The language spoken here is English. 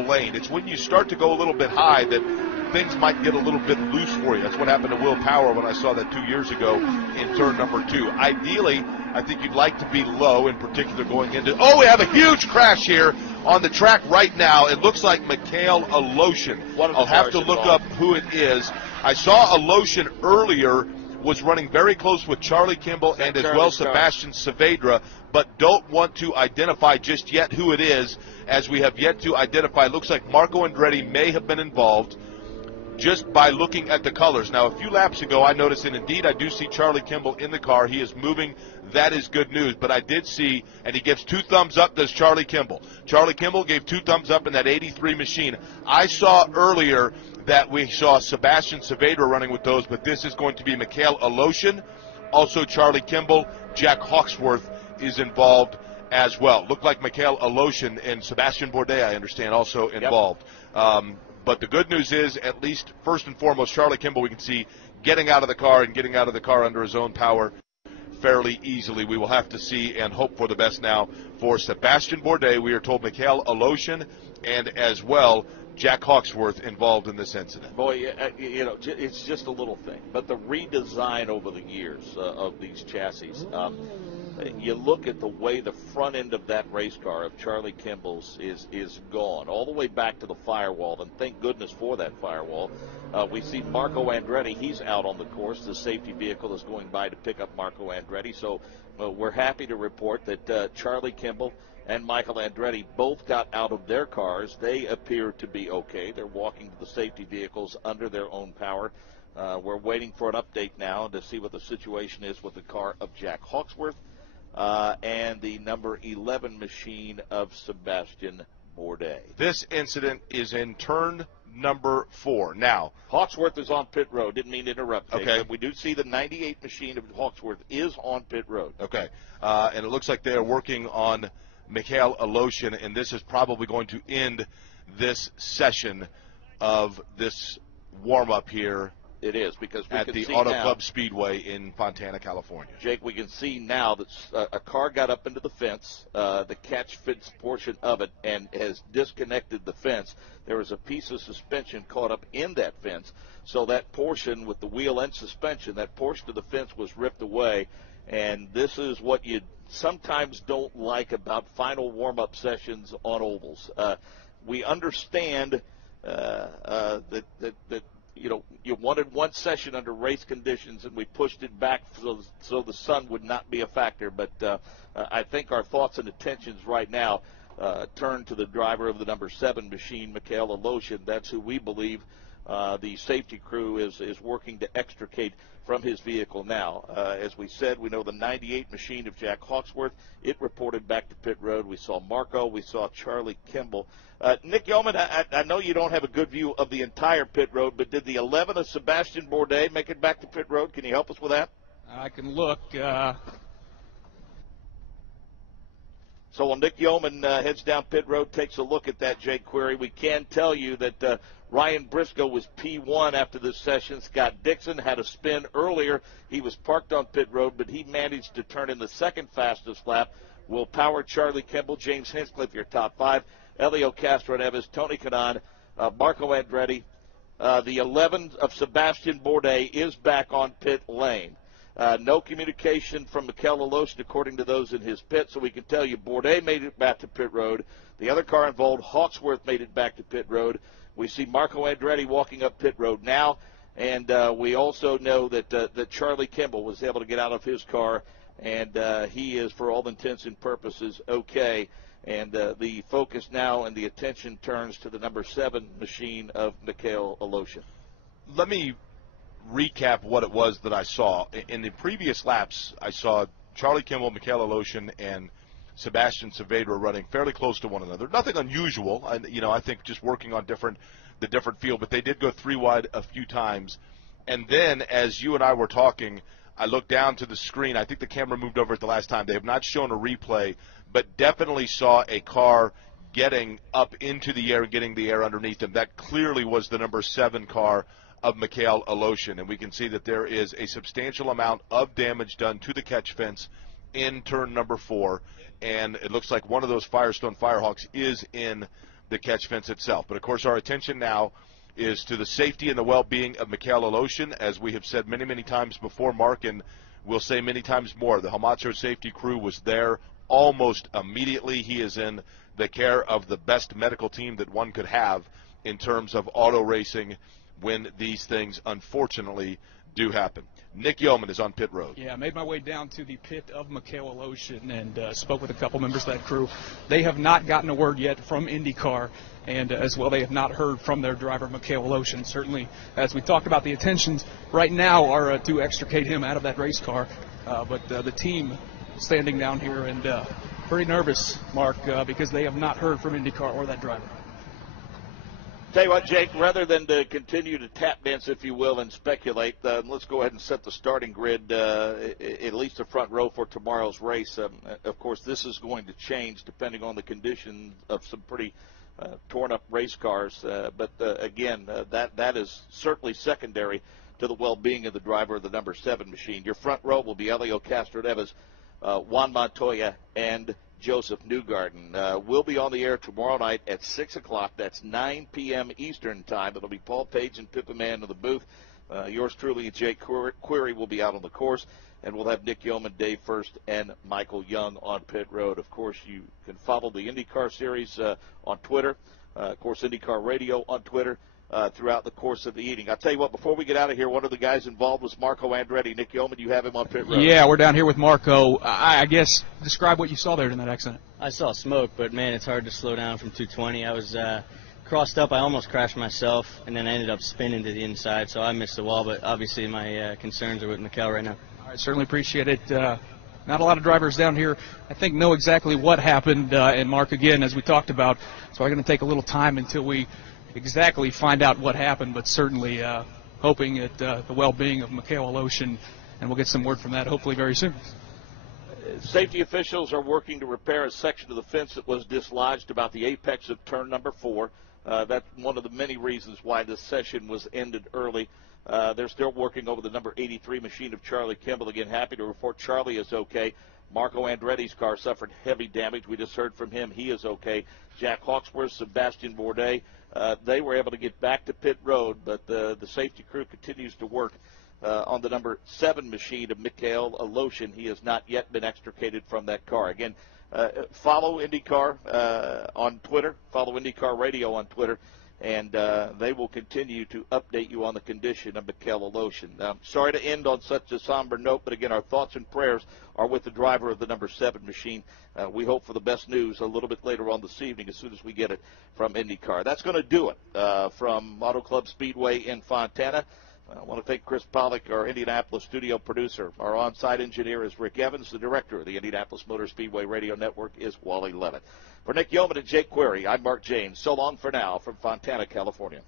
lane. It's when you start to go a little bit high that things might get a little bit loose for you. That's what happened to Will Power when I saw that 2 years ago in turn number 2. Ideally, I think you'd like to be low, in particular going into. Oh, we have a huge crash here on the track right now. It looks like Mikhail Aleshin. I'll have to look up who it is. I saw Aleshin earlier was running very close with Charlie Kimball and as well Sebastian Saavedra, but don't want to identify just yet who it is, as we have yet to identify. It looks like Marco Andretti may have been involved just by looking at the colors. Now, a few laps ago, I noticed, and indeed I do see Charlie Kimball in the car. He is moving. That is good news. But I did see, and he gives 2 thumbs up, does Charlie Kimball. Charlie Kimball gave 2 thumbs up in that 83 machine. I saw earlier that we saw Sebastian Saavedra running with those, but this is going to be Mikhail Aleshin, also Charlie Kimball. Jack Hawksworth is involved as well. Looked like Mikhail Aleshin and Sebastian Bourdais, I understand, also involved. Yep. But the good news is, at least first and foremost, Charlie Kimball we can see getting out of the car and getting out of the car under his own power fairly easily. We will have to see and hope for the best now for Sebastian Bourdais. We are told Mikhail Aleshin and as well Jack Hawksworth involved in this incident. Boy, it's just a little thing. But the redesign over the years of these chassis, you look at the way the front end of that race car of Charlie Kimball's is gone, all the way back to the firewall, and thank goodness for that firewall. We see Marco Andretti, he's out on the course. The safety vehicle is going by to pick up Marco Andretti. So we're happy to report that Charlie Kimball and Michael Andretti both got out of their cars. They appear to be okay. They're walking to the safety vehicles under their own power. We're waiting for an update now to see what the situation is with the car of Jack Hawksworth and the number 11 machine of Sebastian Bourdais. This incident is in turn number 4. Now, Hawksworth is on pit road. Didn't mean to interrupt. Okay. But we do see the 98 machine of Hawksworth is on pit road. Okay. And it looks like they are working on Mikhail Aleshin, and this is probably going to end this session of this warm-up here. It is, because we at can the see Auto now, Club Speedway in Fontana, California. Jake, we can see now that a car got up into the fence, the catch fence portion of it, and has disconnected the fence. There was a piece of suspension caught up in that fence, so that portion with the wheel and suspension, that portion of the fence was ripped away, and this is what you sometimes don't like about final warm-up sessions on ovals. We understand that you wanted one session under race conditions, and we pushed it back so the sun would not be a factor. But I think our thoughts and attentions right now turn to the driver of the number 7 machine, Mikhail Aleshin. That's who we believe the safety crew is working to extricate from his vehicle now. As we said, we know the 98 machine of Jack Hawksworth. It reported back to pit road. We saw Marco. We saw Charlie Kimball. Nick Yeoman, I know you don't have a good view of the entire pit road, but did the 11 of Sebastian Bourdais make it back to pit road? Can you help us with that? I can look. So while Nick Yeoman heads down pit road, takes a look at that, Jake Query, we can tell you that Ryan Briscoe was P1 after this session. Scott Dixon had a spin earlier. He was parked on pit road, but he managed to turn in the second fastest lap. Will Power, Charlie Kimball, James Hinchcliffe, your top 5. Elio Castro Neves, Tony Kanaan, Marco Andretti. The 11 of Sebastian Bourdais is back on pit lane. No communication from Mikhail Aleshin, according to those in his pit, so we can tell you Bourdais made it back to pit road. The other car involved, Hawksworth, made it back to pit road. We see Marco Andretti walking up pit road now, and we also know that Charlie Kimball was able to get out of his car, and he is, for all intents and purposes, okay. And the focus now and the attention turns to the number 7 machine of Mikhail Aleshin. Let me recap what it was that I saw. In the previous laps, I saw Charlie Kimball, Mikhail Aleshin, and Sebastian Saavedra running fairly close to one another. Nothing unusual. I think just working on the different field, but they did go 3 wide a few times. And then, as you and I were talking, I looked down to the screen. I think the camera moved over at the last time. They have not shown a replay, but definitely saw a car getting up into the air and getting the air underneath them. That clearly was the number 7 car of Mikhail Aleshin, and we can see that there is a substantial amount of damage done to the catch fence in turn number 4, and it looks like one of those Firestone Firehawks is in the catch fence itself. But, of course, our attention now is to the safety and the well-being of Mikhail Aleshin. As we have said many, many times before, Mark, and we'll say many times more, the Hamacho safety crew was there almost immediately. He is in the care of the best medical team that one could have in terms of auto racing when these things unfortunately do happen. Nick Yeoman is on pit road. Yeah, I made my way down to the pit of Mikhail Aleshin and spoke with a couple members of that crew. They have not gotten a word yet from IndyCar, and as well they have not heard from their driver, Mikhail Aleshin. Certainly, as we talked about, the intentions right now are to extricate him out of that race car, but the team standing down here and pretty nervous, Mark, because they have not heard from IndyCar or that driver. Tell you what, Jake, rather than to continue to tap dance, if you will, and speculate, let's go ahead and set the starting grid, at least the front row for tomorrow's race. Of course, this is going to change depending on the condition of some pretty torn-up race cars. But again, that is certainly secondary to the well-being of the driver of the number 7 machine. Your front row will be Elio Castro-Neves, Juan Montoya, and Joseph Newgarden. We'll be on the air tomorrow night at 6 o'clock. That's 9 p.m. Eastern time. It'll be Paul Page and Pippa Mann in the booth. Yours truly, Jake Query, will be out on the course. And we'll have Nick Yeoman, Dave First, and Michael Young on pit road. Of course, you can follow the IndyCar series on Twitter. Of course, IndyCar Radio on Twitter. Throughout the course of the evening. I'll tell you what, before we get out of here, one of the guys involved was Marco Andretti. Nick Yeoman, you have him on pit road. Yeah, we're down here with Marco. I guess describe what you saw there in that accident. I saw smoke, but, man, it's hard to slow down from 220. I was crossed up. I almost crashed myself, and then I ended up spinning to the inside, so I missed the wall. But obviously my concerns are with Mikhail right now. I certainly appreciate it. Not a lot of drivers down here, I think, know exactly what happened. And, Mark, again, as we talked about, so I'm going to take a little time until we exactly find out what happened, but certainly hoping at the well-being of Mikhail Aleshin, and we'll get some word from that hopefully very soon. Safety officials are working to repair a section of the fence that was dislodged about the apex of turn number 4. That's one of the many reasons why this session was ended early. They're still working over the number 83 machine of Charlie Kimball. Again, happy to report Charlie is okay. Marco Andretti's car suffered heavy damage. We just heard from him. He is okay. Jack Hawksworth, Sebastian Bourdais, they were able to get back to pit road, but the safety crew continues to work on the number 7 machine of Mikhail Aleshin. He has not yet been extricated from that car. Again, follow IndyCar on Twitter. Follow IndyCar Radio on Twitter. And they will continue to update you on the condition of Mikhail Aleshin. Sorry to end on such a somber note, but again, our thoughts and prayers are with the driver of the number 7 machine. We hope for the best news a little bit later on this evening as soon as we get it from IndyCar. That's going to do it from Auto Club Speedway in Fontana. I want to thank Chris Pollack, our Indianapolis studio producer. Our on-site engineer is Rick Evans. The director of the Indianapolis Motor Speedway Radio Network is Wally Levitt. For Nick Yeoman and Jake Query, I'm Mark James. So long for now from Fontana, California.